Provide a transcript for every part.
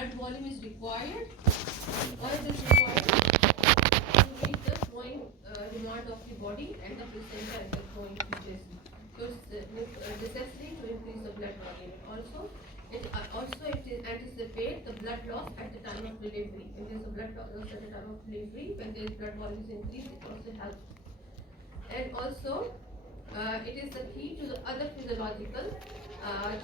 blood volume is required, or it is required to meet the growing demand of the body and the placenta and the growing fetus. So it's necessary to increase the blood volume. Also it is anticipate the blood loss at the time of delivery. When there is a blood loss at the time of delivery, when there is blood volume is increased, it also helps. And also it is the key to the other physiological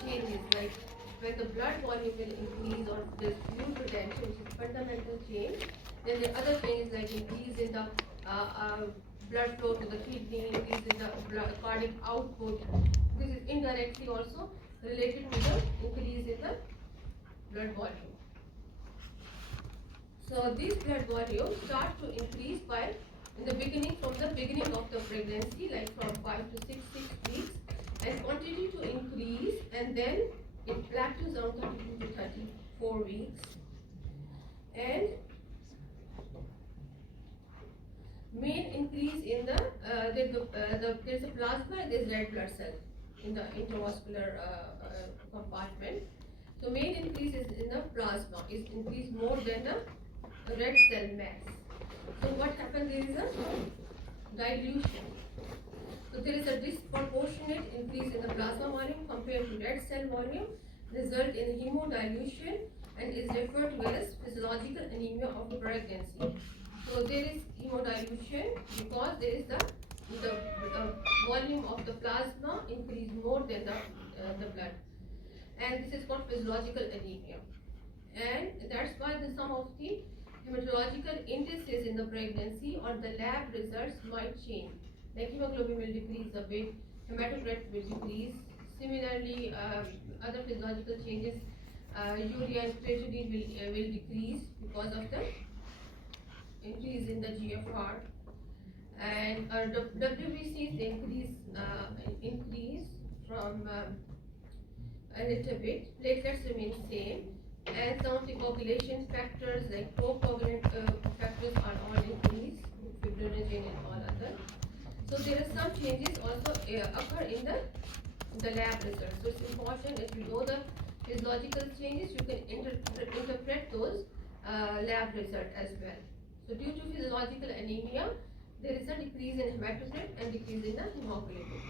changes, like when the blood volume will increase or there's fluid retention, which is fundamental change. Then the other changes like increase in the blood flow to the kidney, increase in the cardiac output. This is indirectly also related to the increase in the blood volume. So these blood volumes start to increase by from the beginning of the pregnancy, like from 5 to 6 weeks, and continue to increase, and then it plateaus around 32 to 34 weeks. And main increase in there's a plasma and there's red blood cell in the intravascular compartment. So main increase is in the plasma, is increased more than the red cell mass. So what happens is a dilution. So there is a disproportionate increase in the plasma volume compared to red cell volume, result in hemodilution, and is referred to as physiological anemia of pregnancy. So there is hemodilution because there is the volume of the plasma increase more than the blood, and this is called physiological anemia. And that's why some of the hematological indices in the pregnancy or the lab results might change. Like hemoglobin will decrease a bit, hematocrit will decrease. Similarly, other physiological changes, urea and creatinine will decrease because of the increase in the GFR. And WBCs increase from a little bit. Platelets remain same. And some of the coagulation factors like pro-coagulant factors are all increased, fibrinogen and all other. So there are some changes also occur in the lab results. So it's important, if you know the physiological changes, you can interpret those lab results as well. So due to physiological anemia, there is a decrease in hematocrit and decrease in the hemoglobin.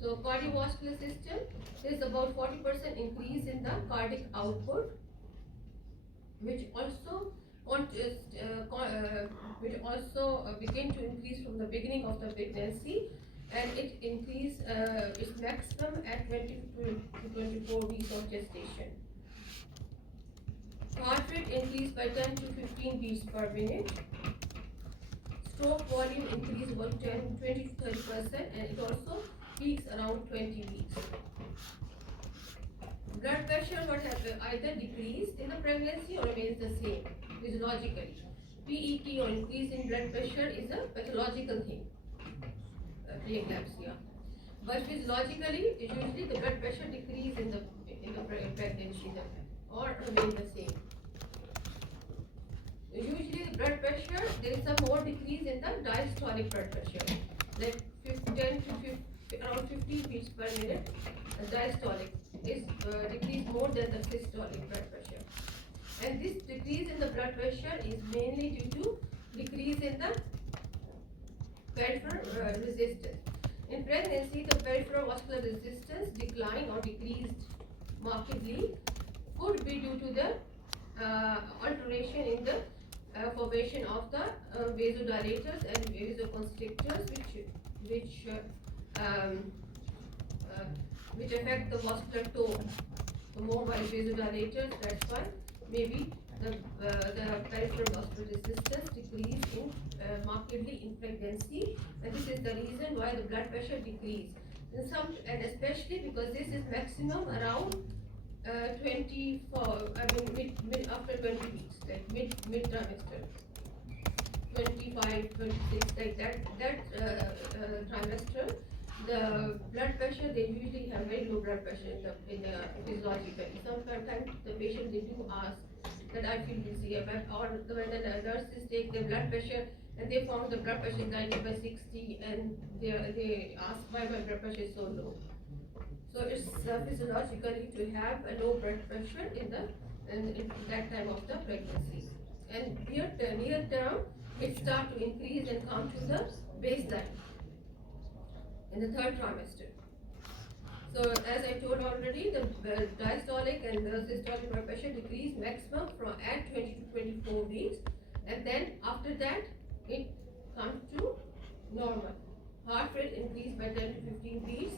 So cardiovascular system, there is about 40% increase in the cardiac output, which also begin to increase from the beginning of the pregnancy, and it increase its maximum at 20 to 24 weeks of gestation. Heart rate increased by 10 to 15 beats per minute. Stroke volume increased about 20 to 30%, and it also peaks around 20 weeks. Blood pressure either decreased in the pregnancy or remains the same physiologically. PET or increase in blood pressure is a pathological thing, preeclampsia. But physiologically, usually the blood pressure decrease in the pregnancy or remain the same. Usually the blood pressure, there is a more decrease in the diastolic blood pressure, like 10 to around 15 beats per minute. Diastolic is decreased more than the systolic blood pressure. And this decrease in the blood pressure is mainly due to decrease in the peripheral resistance. In pregnancy, the peripheral vascular resistance declined or decreased markedly, could be due to the alteration in the formation of the vasodilators and vasoconstrictors, which affect the vascular tone. So more by vasodilators, that's why maybe the peripheral vascular resistance decreased markedly in pregnancy, and this is the reason why the blood pressure decreased. And especially because this is maximum around 24, mid after 20 weeks, like mid trimester, 25, 26, like that trimester. The blood pressure, they usually have very low blood pressure in the physiologically. Sometimes the patient, they do ask that I feel dizzy, or when the nurses take the blood pressure and they found the blood pressure is 90/60, and they ask why my blood pressure is so low. So it's physiologically to have a low blood pressure in that time of the pregnancy. And near term, it start to increase and come to the baseline in the third trimester. So as I told already, the diastolic and the systolic blood pressure decrease maximum from at 20 to 24 weeks, and then after that it comes to normal. Heart rate increase by 10 to 15 beats,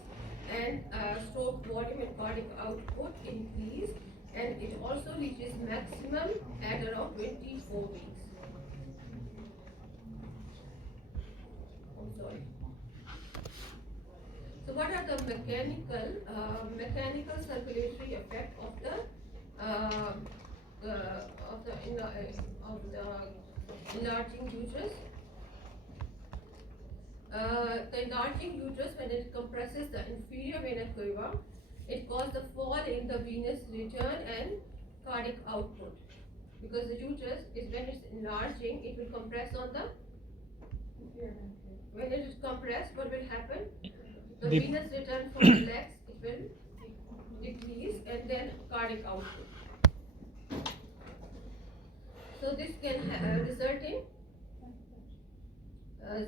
and stroke volume and cardiac output increase, and it also reaches maximum at around 24 weeks. I'm sorry. So what are the mechanical circulatory effect of the enlarging uterus? The enlarging uterus, when it compresses the inferior vena cava, it causes the fall in the venous return and cardiac output. Because the uterus is, when it's enlarging, it will compress on the. When it is compressed, what will happen? The venous return from the legs, it will decrease, and then cardiac output. So this can result in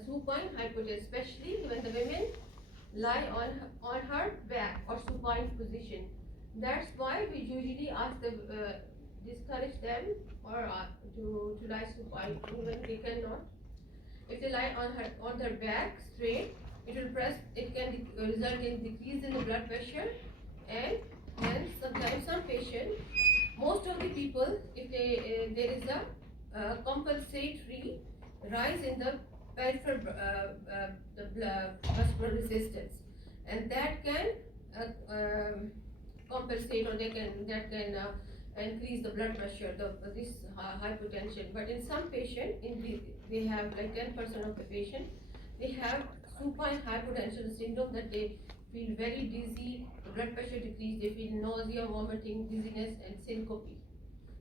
supine hypotension, especially when the women lie on her back or supine position. That's why we usually ask them, discourage them or to lie supine when they cannot. If they lie on their back straight, it can result in decrease in the blood pressure, and sometimes some patients, most of the people, if there is a compensatory rise in the peripheral vascular resistance, and that can compensate, or that can increase the blood pressure, this hypotension. But in some patient, they have like 10% of the patient, they have supine hypotension syndrome, that they feel very dizzy, the blood pressure decrease, they feel nausea, vomiting, dizziness, and syncope.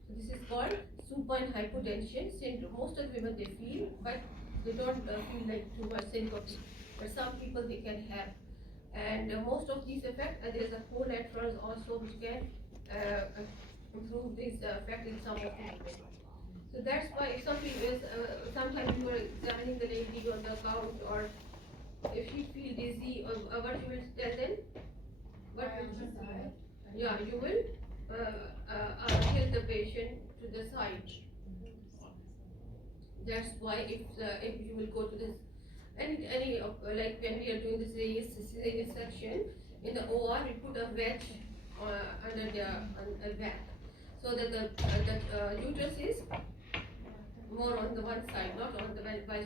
So this is called supine hypotension syndrome. Most of the women they feel, but they don't feel like too much syncope. But some people they can have. And most of these effects, there is a collaterals also which can improve this effect in some of the people. So that's why some people, sometimes you are examining the lady on the couch, or if she feel dizzy, or what you will tell them? What yeah, you will tilt the patient to the side. That's why if you will go to this any like when we are doing this cesarean section in the OR, we put a wedge under the back, so that the uterus is more on the one side, not on the while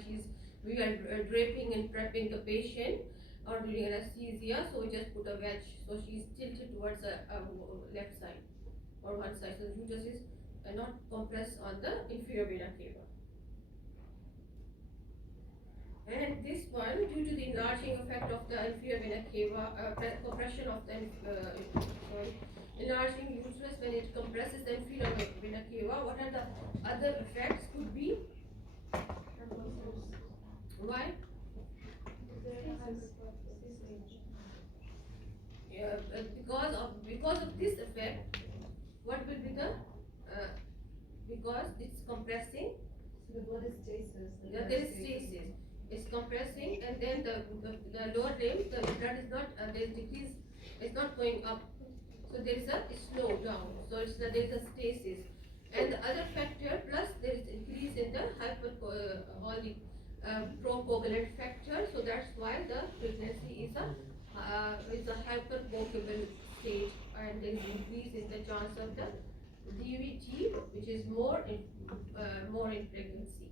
we are draping and prepping the patient or doing anesthesia. So we just put a wedge, so she's tilted towards the left side or one side, so the uterus is not compressed on the inferior vena cava. And this one, due to the enlarging effect of the inferior vena cava, compression of the enlarging uterus, when it compresses the inferior vena cava, what are the other effects could be? Why? Yeah, because of this effect, what will be the because it's compressing. So what is stasis? There is stasis. It's compressing, and then the lower limb, the blood is not there is decrease. It's not going up. So there is a slow down. So there is a stasis. And the other factor, plus there is increase in the procoagulant factor. So that's why the pregnancy is a hypercoagulable state, and there is increase in the chance of the DVT, which is more in pregnancy.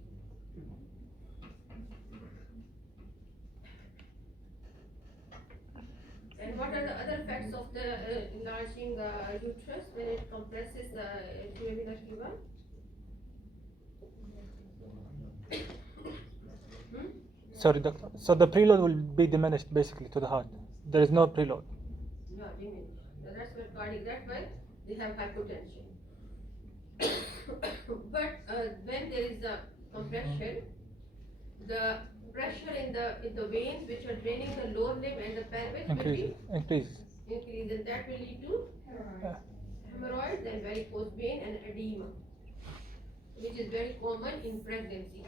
And what are the other effects of the enlarging uterus when it compresses the vena cava? Sorry, doctor. So the preload will be diminished basically to the heart. There is no preload. Yeah, diminished. That's why cardiac. That's why they have hypotension. But when there is a compression, the pressure in the veins which are draining the lower limb and the pelvis increases. increases, increase, and that will lead to hemorrhoids and varicose vein and edema, which is very common in pregnancy.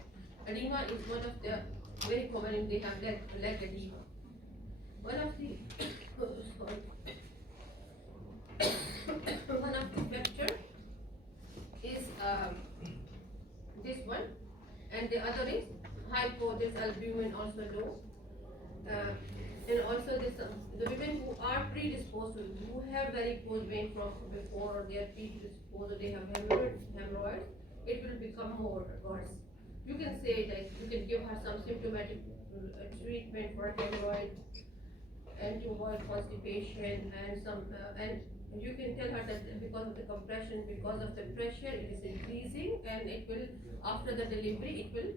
Edema is one of the very common, and they have leg edema. One of the one of the fracture is this one, and the other is this albumin also low. And also this, the women who are predisposed to, who have varicose vein from before, or they are predisposed, or they have hemorrhoids, it will become more worse. You can say that you can give her some symptomatic treatment for hemorrhoid and to avoid constipation, and some and you can tell her that because of the compression, because of the pressure, it is increasing, and it will, after the delivery, it will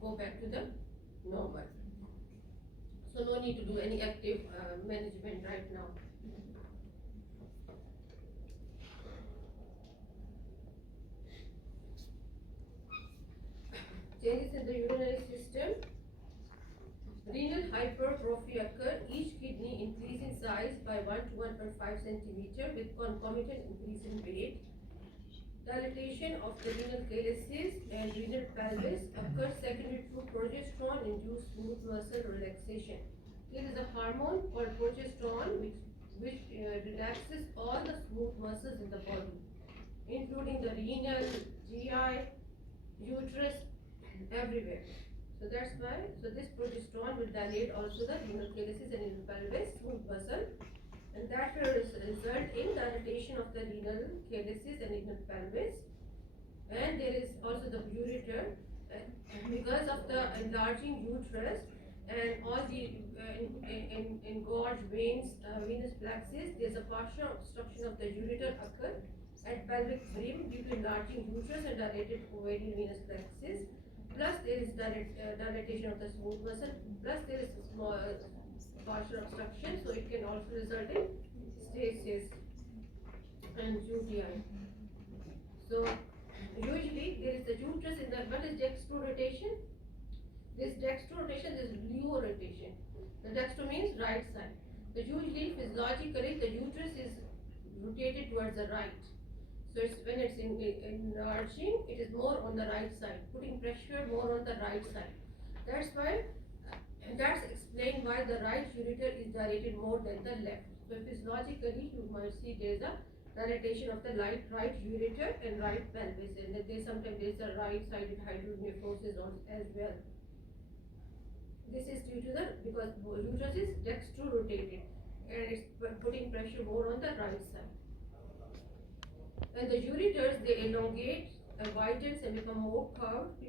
go back to the normal. So no need to do any active management right now. Changes in the urinary system. Renal hypertrophy occur. Each kidney increase in size by 1 to 1.5 centimeter with concomitant increase in weight. Dilatation of the renal calyces and renal pelvis occurs secondary to progesterone-induced smooth muscle relaxation. There is a hormone called progesterone which relaxes all the smooth muscles in the body, including the renal, GI, uterus, everywhere. So that's why, so this progesterone will dilate also the renal calyces and renal pelvis, smooth muscle, and that will result in dilatation of the renal calyces and renal pelvis. And there is also the ureter, because of the enlarging uterus and all the engorged veins, venous plexus, there is a partial obstruction of the ureter occur at pelvic rim due to enlarging uterus and dilated ovarian venous plexus. Plus there is dilatation of the smooth muscle, plus there is a small partial obstruction, so it can also result in stasis and UTI. So usually there is the uterus in the, what is dextro rotation? This dextro rotation is leo rotation. The dextro means right side. So usually physiologically the uterus is rotated towards the right. So it's when it's enlarging, it is more on the right side, putting pressure more on the right side. That's why, that's explained why the right ureter is dilated more than the left. So physiologically, you might see there is a dilatation of the right ureter and right pelvis, and that there sometimes there is a right-sided hydronephrosis as well. This is due to the, because uterus is dextro rotated, and it's putting pressure more on the right side. And the ureters, they elongate, widens, and become more curved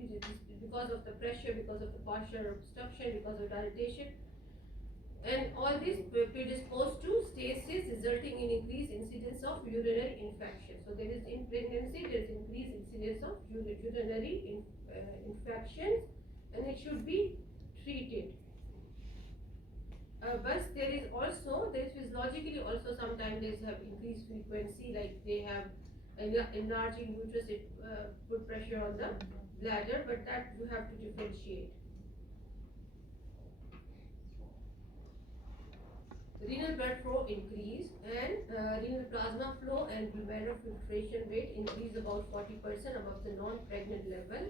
because of the pressure, because of the partial obstruction, because of dilatation. And all this predisposed to stasis, resulting in increased incidence of urinary infection. So there is, in pregnancy, there is increased incidence of urinary infections, and it should be treated. But there is physiologically also sometimes they have increased frequency, like they have enlarging uterus, it put pressure on the bladder, but that you have to differentiate. Renal blood flow increase, and renal plasma flow and glomerular filtration rate increase about 40% above the non-pregnant level.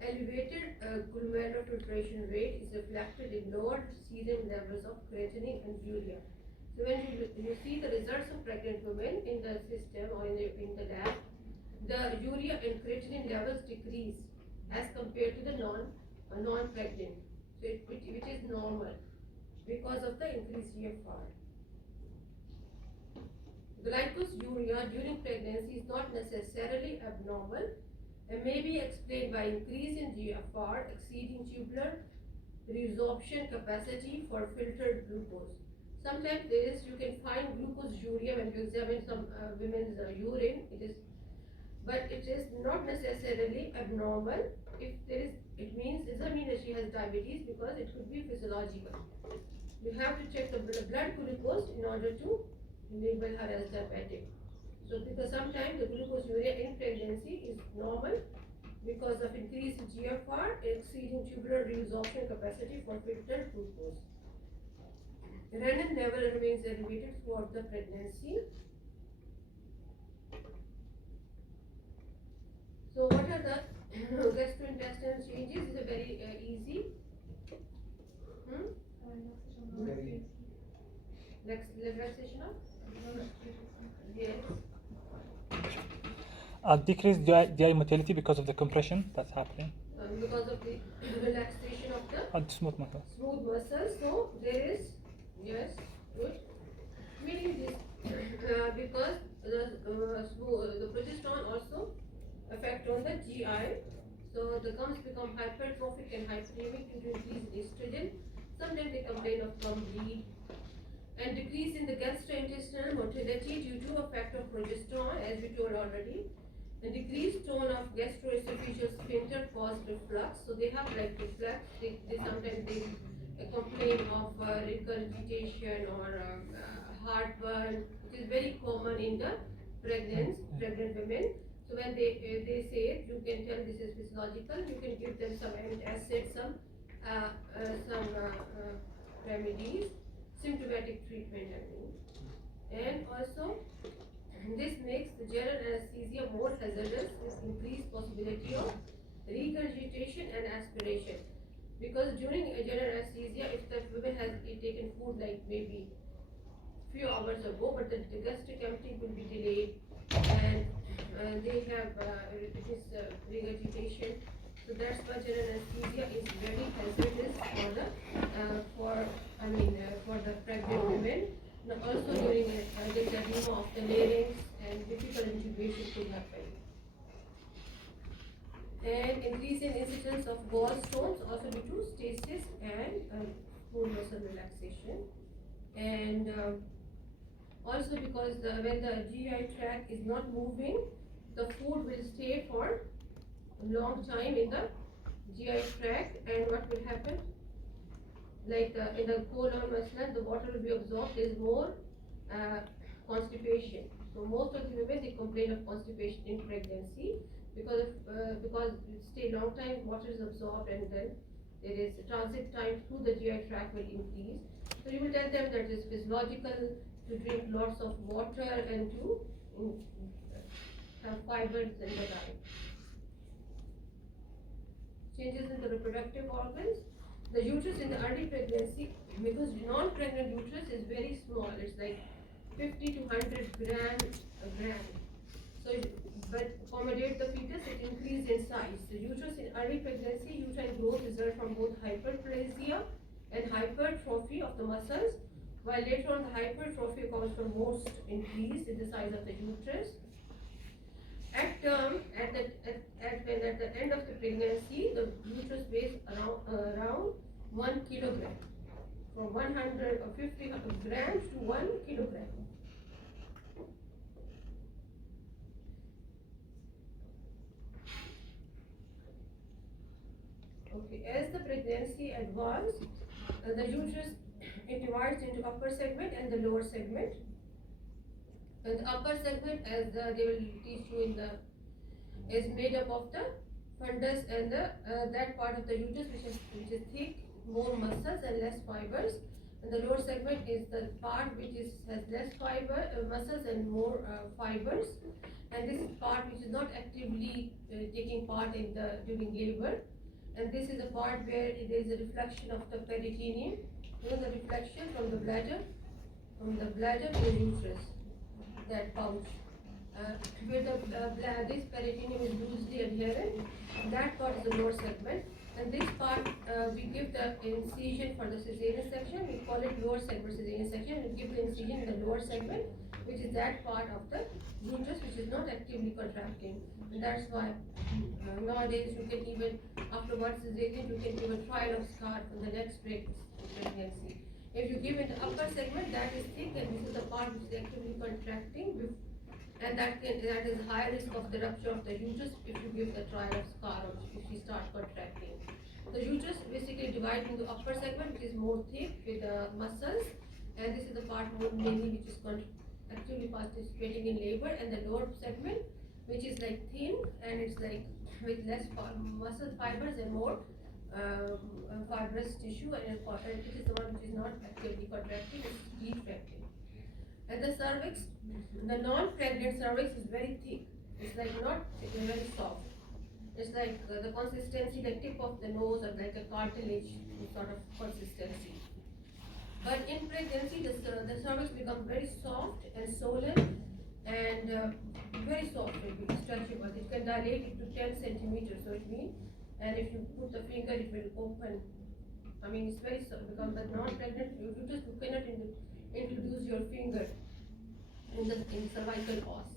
Elevated glomerular filtration rate is reflected in lower serum levels of creatinine and urea. So when you see the results of pregnant women in the system or in the lab, the urea and creatinine levels decrease as compared to the non-pregnant, so which is normal because of the increased GFR. Glycosuria during pregnancy is not necessarily abnormal and may be explained by increase in GFR exceeding tubular resorption capacity for filtered glucose. Sometimes you can find glucosuria when you examine some women's urine. But it is not necessarily abnormal. If there is, it doesn't mean that she has diabetes, because it could be physiological. You have to check the blood glucose in order to label her as diabetic. So because sometimes the glucosuria in pregnancy is normal because of increase in GFR exceeding tubular resorption capacity for filtered glucose. Renin level remains elevated throughout the pregnancy. So what are the gastrointestinal changes? Is a very easy. Very. Relaxation of? Yes. Decreased GI motility because of the compression that's happening. Because of the relaxation of the Smooth muscle. smooth muscles. So there is, yes, good. Meaning this because the progesterone also affect on the GI. So the gums become hypertrophic and hyperemic due to increased estrogen. Sometimes they complain of gum bleed. And decrease in the gastrointestinal motility due to effect of progesterone, as we told already. The decreased tone of gastroesophageal sphincter cause reflux. So they have like reflux. They sometimes complain of regurgitation or heartburn, which is very common in the pregnant women. So when they say it, you can tell this is physiological. You can give them some antacid, some remedies, symptomatic treatment, I mean. And also, this makes the general anesthesia more hazardous with increased possibility of regurgitation and aspiration. Because during a general anesthesia, if the woman has taken food like maybe few hours ago, but the gastric emptying will be delayed, and they have regurgitation. So that's why general anesthesia is very hazardous for the pregnant women. Now also during the edema of the larynx and difficult intubation could happen. And increase in incidence of gallstones also due to stasis and smooth muscle relaxation. And also because when the GI tract is not moving, the food will stay for a long time in the GI tract, and what will happen? Like in the colon muscle, the water will be absorbed. There is more constipation. So most of the women they complain of constipation in pregnancy because it stay long time, water is absorbed, and then there is transit time through the GI tract will increase. So you will tell them that it is physiological to drink lots of water and to have fibers in the diet. Changes in the reproductive organs. The uterus in the early pregnancy, because non-pregnant uterus is very small, it's like 50 to 100 gram. So, but accommodate the fetus, it increases in size. The uterus in early pregnancy, uterine growth results from both hyperplasia and hypertrophy of the muscles, while later on the hypertrophy comes from most increase in the size of the uterus. At term, at the end of the pregnancy, the uterus weighs around 1 kilogram, from 150 grams to 1 kilogram. Okay, as the pregnancy advances, the uterus it divides into upper segment and the lower segment. And the upper segment, as they will teach you is made up of the fundus and that part of the uterus which is thick, more muscles and less fibers. And the lower segment is the part which has less muscles and more fibers. And this is part which is not actively taking part in during labor. And this is the part where there is a reflection of the peritoneum. You know the reflection from the bladder to the uterus, that pouch. Where this peritoneum is loosely adherent, that part is the lower segment. And this part, we give the incision for the cesarean section. We call it lower segment cesarean section. We give the incision in the lower segment, which is that part of the uterus which is not actively contracting. And that's why nowadays you can even, after one cesarean, you can give a trial of scar for the next pregnancy. If you give in the upper segment, that is thick, and this is the part which is actively contracting, and that is high risk of the rupture of the uterus if you give the trial of scar or if she starts contracting. The uterus basically divides into upper segment, which is more thick with the muscles, and this is the part mainly which is actively participating in labor, and the lower segment, which is like thin and it's like with less muscle fibers and more fibrous tissue, and it is the one which is not actively contracting, it's retracting. And the cervix, the non-pregnant cervix is very thick. It's like not very soft. It's like the consistency, the tip of the nose, or like a cartilage sort of consistency. But in pregnancy, the cervix becomes very soft and swollen and very soft, it will be stretchable. It can dilate it to 10 centimeters, so it means, and if you put the finger, it will open. I mean, it's very soft because the non-pregnant uterus, you cannot introduce your finger in cervical os.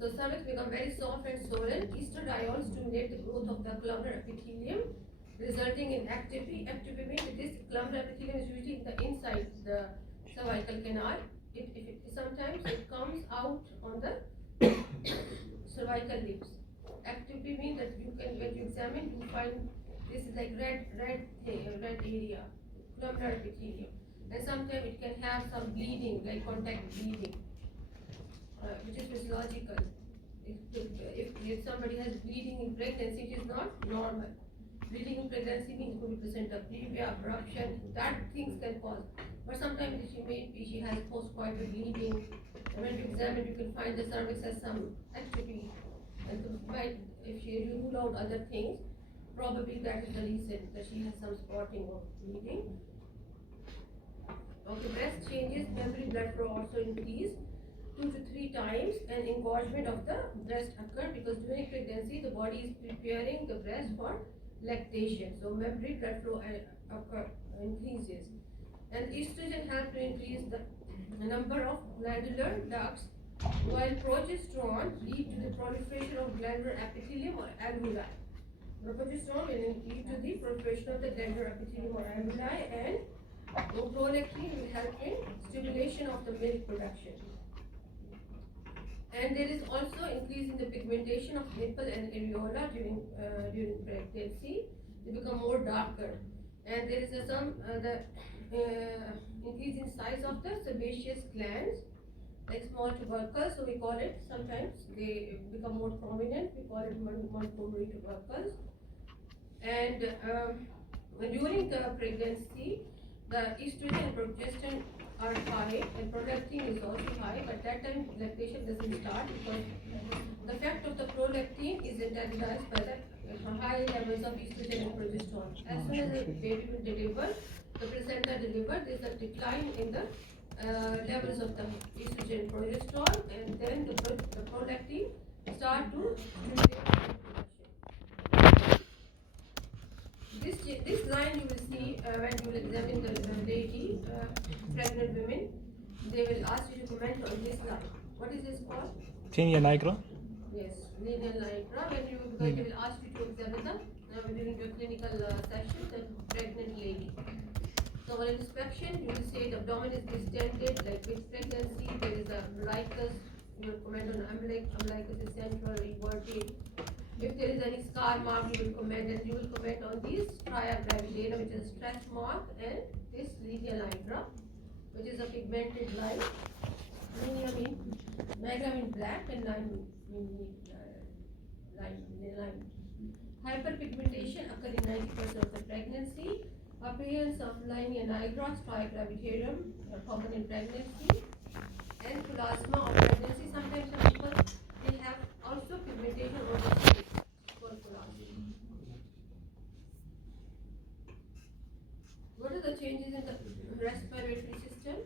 So cervix become very soft and swollen. Estradiol stimulate the growth of the clumber epithelium, resulting in activity. Activity means this clumber epithelium is usually in the inside the cervical canal. Sometimes it comes out on the cervical lips. Activity means that you can, when you examine, you find this is like red area, clumber epithelium, and sometimes it can have some bleeding, like contact bleeding. Which is physiological. If somebody has bleeding in pregnancy, it is not normal. Bleeding in pregnancy means could be placenta previa, abruption, that things can cause. But sometimes she has postcoital bleeding, and when you examine, you can find the cervix has some atrophy, and if she rule out other things, probably that is the reason that she has some spotting or bleeding. Okay, breast changes, memory blood flow also increase 2 to 3 times, and engorgement of the breast occur because during pregnancy the body is preparing the breast for lactation. So memory blood flow increases, and estrogen help to increase the number of glandular ducts, while progesterone lead to the proliferation of glandular epithelium or alveoli. Progesterone will lead to the proliferation of the glandular epithelium or alveoli, and prolactin will help in stimulation of the milk production. And there is also increase in the pigmentation of nipple and areola during pregnancy. They become more darker, and there is increase in size of the sebaceous glands, like small tubercles. So we call it, sometimes they become more prominent. We call it Montgomery tubercles. And during the pregnancy, the estrogen and progesterone are high, and prolactin is also high, but that time lactation doesn't start because the effect of the prolactin is antagonized by the high levels of estrogen and progesterone. As soon as the baby will deliver, the placenta deliver, there's a decline in the levels of the estrogen and progesterone, and then the prolactin start to stimulate the production. This line you will see when you will examine the lady, pregnant women, they will ask you to comment on this line. What is this called? Tinea nigra. Yes, linear nigra. Because they will ask you to examine during your clinical session, the pregnant lady. So on inspection, you will say the abdomen is distended, like with pregnancy, there is a umbilicus. You will comment on umbilicus is central, inverted. If there is any scar mark, you will comment, and you will comment on this stria gravidera, which is a stretch mark, and this linea nigra, which is a pigmented line. Linea means nigra means black, and line means line. Hyperpigmentation occurs in 90% of the pregnancy. Appearance of linea nigra, stria gravidarum are common in pregnancy, and plasma of pregnancy. Sometimes some people they have also pigmentation of the face called plasma. What are the changes in the respiratory system?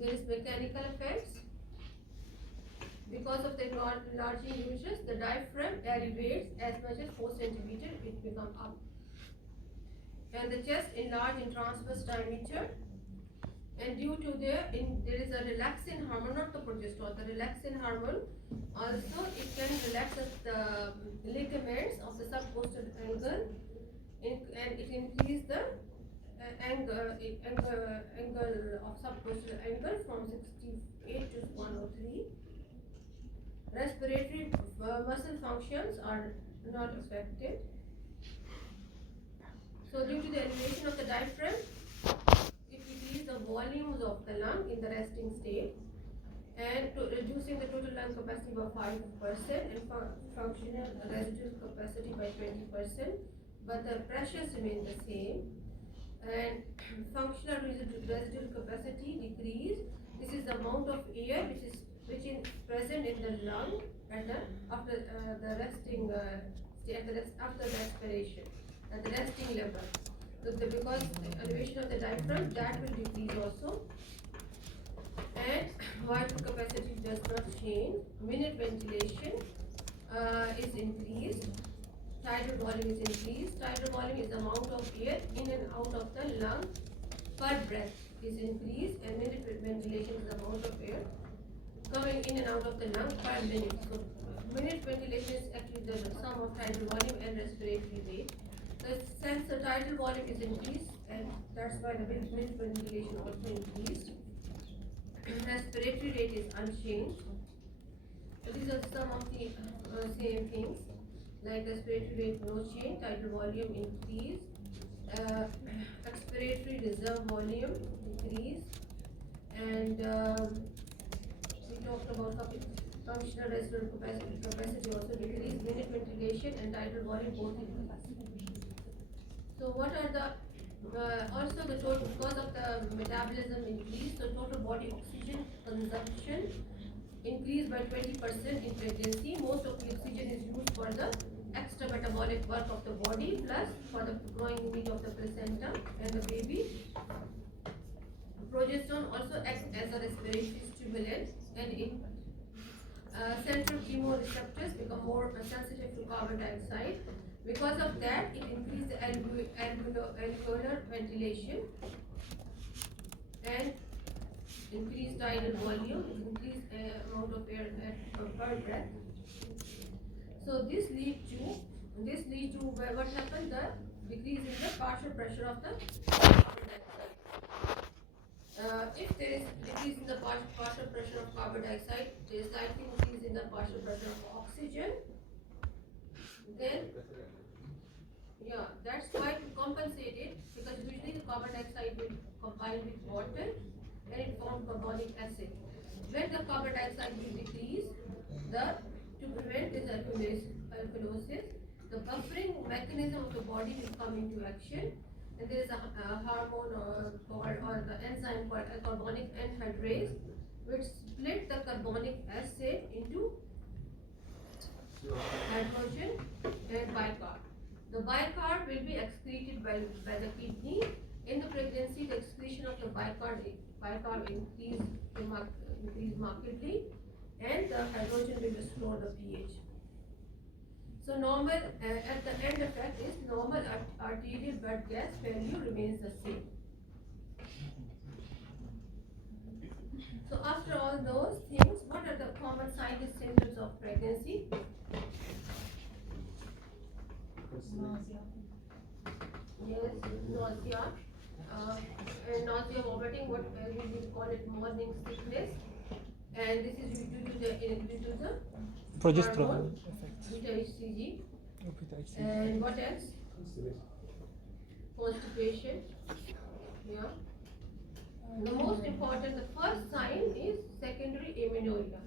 There is mechanical effects. Because of the enlarging uterus, the diaphragm elevates as much as 4 centimeters, it becomes up. And the chest enlarge in transverse diameter. And due to there is a relaxin hormone, not the progesterone, the relaxin hormone. Also, it can relax the ligaments of the subcostal angle, and it increase the angle of subcostal angle from 68 to 103. Respiratory muscle functions are not affected. So due to the elevation of the diaphragm, it decreases the volumes of the lung in the resting state, and to reducing the total lung capacity by 5% and functional residual capacity by 20%, but the pressures remain the same. And functional residual capacity decrease. This is the amount of air which is present in the lung at the after the resting after the expiration at the resting level. So because the elevation of the diaphragm, that will decrease also. And vital capacity does not change. Minute ventilation is increased. Tidal volume is increased. Tidal volume is the amount of air in and out of the lung per breath is increased, and minute ventilation is the amount of air coming in and out of the lung per minute. So minute ventilation is actually the sum of tidal volume and respiratory rate. Since the tidal volume is increased, and that's why the minute ventilation also increased. Respiratory rate is unchanged. So these are some of the same things, like respiratory rate no change, tidal volume increase, expiratory reserve volume increase, and we talked about functional residual capacity also decrease, minute ventilation and tidal volume both increase. So what are the also the total, because of the metabolism increase, the total body oxygen consumption increased by 20% in pregnancy. Most of the oxygen is used for the extra metabolic work of the body, plus for the growing need of the placenta and the baby. Progesterone also acts as a respiratory stimulant, and central chemoreceptors become more sensitive to carbon dioxide. Because of that, it increases the alveolar ventilation and increased tidal volume, increased amount of air per breath. So this leads to what happened? The decrease in the partial pressure of the carbon dioxide. If there is decrease in the partial pressure of carbon dioxide, there is slightly increase in the partial pressure of oxygen. Then, yeah, that's why to compensate it, because usually the carbon dioxide will combine with water and it forms carbonic acid. When the carbon dioxide will decrease, to prevent this alkalosis, the buffering mechanism of the body will come into action, and there is a hormone or the enzyme called carbonic anhydrase, which split the carbonic acid into hydrogen and bicarb. The bicarb will be excreted by the kidney. In the pregnancy, the excretion of the bicarb increase markedly, and the hydrogen will restore the pH. So normal at the end effect is normal arterial blood gas value remains the same. So after all those things, what are the common signs and symptoms of pregnancy? Nausea. Yes, nausea. Nausea, vomiting, what we will call it morning sickness, and this is due to the Progesterone hormone, effects. HCG. And what else? Constipation. Yeah. The most important, the first sign is secondary amenorrhea.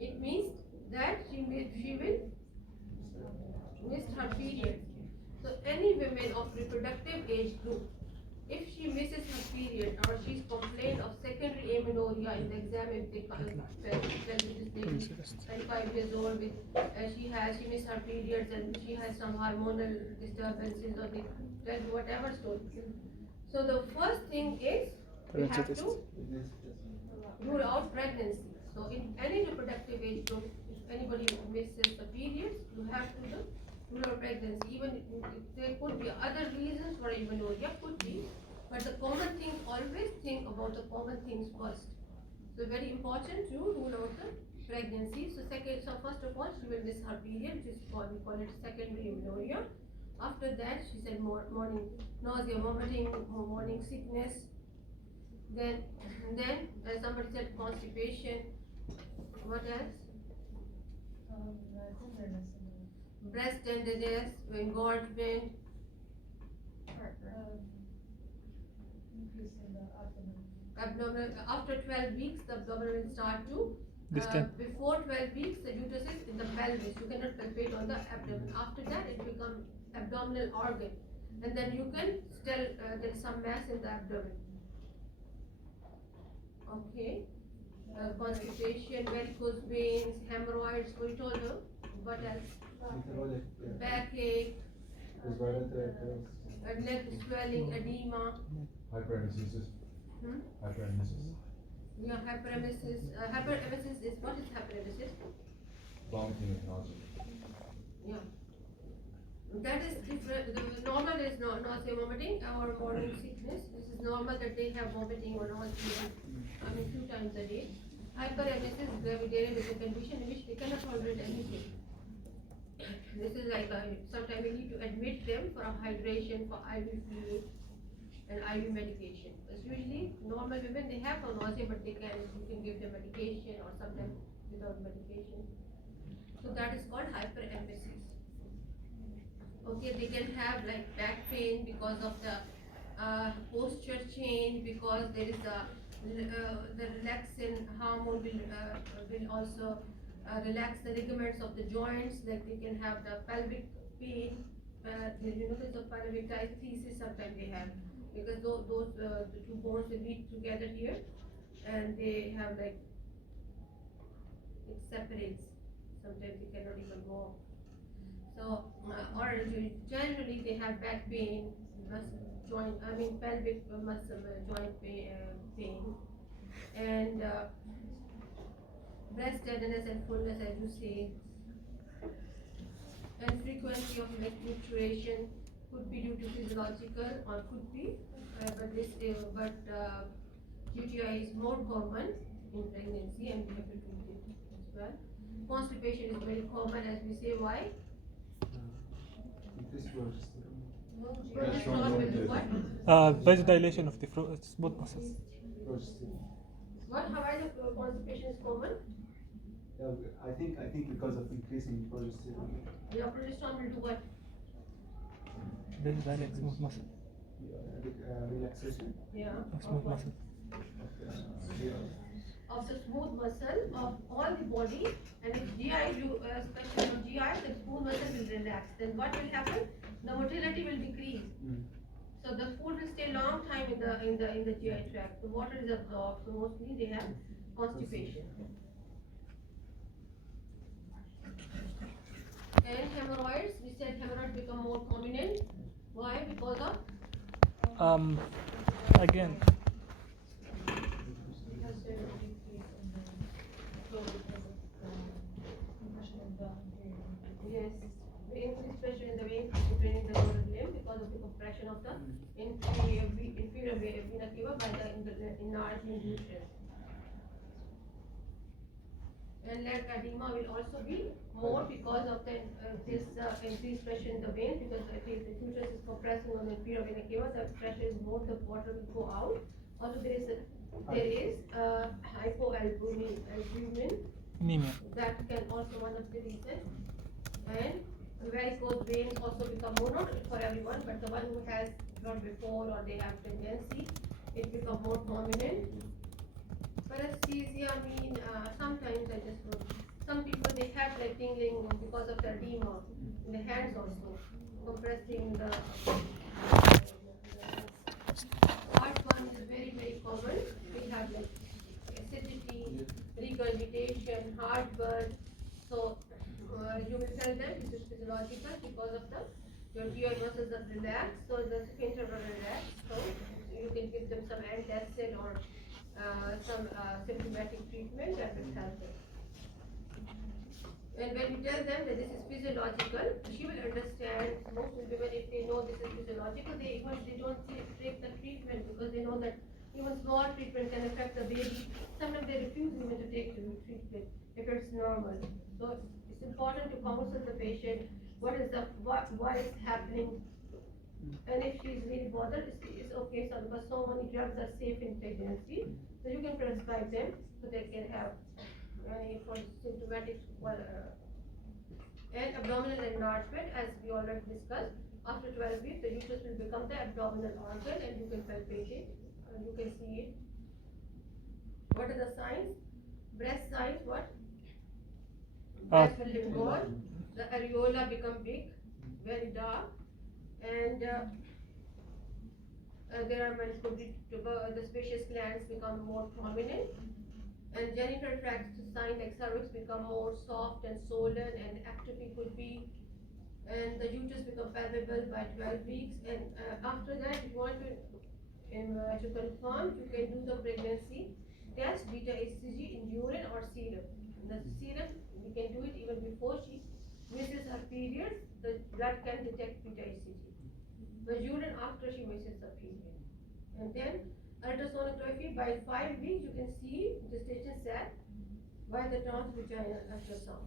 It means that she will miss her period. So any women of reproductive age group, if she misses her period or she's complained of secondary amenorrhea in the exam, if they this lady 25 years old with she missed her periods and she has some hormonal disturbances or whatever story. So the first thing is we have to rule out pregnancy. So in any reproductive age group, if anybody misses the periods, you have to rule out pregnancy. Even if there could be other reasons for amenorrhea, could be, but the common thing, always think about the common things first. So very important to rule out the pregnancy. So first of all, she will miss her period, which is we call it secondary amenorrhea. After that, she said morning nausea, vomiting, morning sickness. Then somebody said constipation. What else? Breast tenderness, engorgement. Increase in the abdomen. abdominal, after 12 weeks, the abdomen will start to, Distend. before 12 weeks, the uterus is in the pelvis. You cannot palpate on the abdomen. After that, it becomes abdominal organ. And then you can tell there is some mass in the abdomen. Okay. Constipation, varicose veins, hemorrhoids, we told you. What else? Backache, leg swelling, edema. Hyperemesis. Hmm? Hyperemesis. Yeah, hyperemesis. Hyperemesis is, what is hyperemesis? Vomiting and nausea. Yeah. That is different. The normal is nausea, vomiting, or morning sickness. This is normal that they have vomiting or nausea. I mean, 2 times a day. Hyperemesis is a condition in which they cannot tolerate anything. This is like sometimes we need to admit them for a hydration, for IV fluid, and IV medication. Because usually normal women they have no nausea, but you can give them medication or sometimes without medication. So that is called hyperemesis. Okay, they can have like back pain because of the posture change, because there is the relaxin hormone will also relax the ligaments of the joints. Like they can have the pelvic pain. There's a pelvic diathesis sometimes they have, because those the 2 bones will meet together here, and they have like it separates. Sometimes they cannot even walk. So, or generally they have back pain, pelvic muscle joint pain, and breast tenderness and fullness, as you say, and frequency of micturition could be due to physiological or could be, but UTI is more common in pregnancy, and we have to treat it as well. Constipation is very common, as we say. Why? Vasodilation of the smooth muscles. What? How is constipation is common? I think because of increasing progesterone. Your progesterone will do what? Vasodilate smooth muscle. Relaxation. Yeah. Of smooth muscle. Of the smooth muscle of all the body, and if GI do especially on GI, the smooth muscle will relax. Then what will happen? The motility will decrease. So the food will stay long time in the GI tract. The water is absorbed. So mostly they have constipation. And hemorrhoids, we said hemorrhoids become more prominent. Why? Because of again. Yes, increased pressure in the veins between the lower limb because of the compression of the inferior vena cava by the enlarged uterus. And leg edema will also be more because of this increased pressure in the veins, because the uterus is compressing on the inferior vena cava, the pressure is more, the water will go out. Also there is hypoalbumin, Anemia. that can also one of the reasons. And varicose veins also become more, not for everyone, but the one who has blood before or they have tendency, it becomes more prominent. Paresthesia mean sometimes I just wrote, some people they have like tingling because of the edema in the hands also, compressing the heartburn is very common. We have like acidity, regurgitation, heartburn. So you will tell them this is physiological because of your GI muscles are relaxed, so the sphincter are relaxed. So you can give them some antacid or some symptomatic treatment that will help them. And when you tell them that this is physiological, she will understand. Most women, if they know this is physiological, they don't take the treatment, because they know that even small treatment can affect the baby. Sometimes they refuse even to take the treatment if it's normal. So it's important to counsel the patient why is happening, and if she is really bothered, it's okay. So because so many drugs are safe in pregnancy, so you can prescribe them so they can have for symptomatic and abdominal enlargement, as we already discussed. After 12 weeks, the uterus will become the abdominal organ, and you can palpate it, and you can see it. What are the signs? Breast size, what? Uh, Breast will engorge, the areola become big, very dark, and there are the spacious glands become more prominent, and genital tract sign like cervix become more soft and swollen, and atrophy could be, and the uterus become palpable by 12 weeks, and after that, if you want to confirm, you can do the pregnancy test, beta HCG in urine or serum. In the serum, we can do it even before she misses her period, the blood can detect beta HCG. The urine after she misses the period. And then ultrasonography, by 5 weeks you can see gestation sac by the transvaginal ultrasound.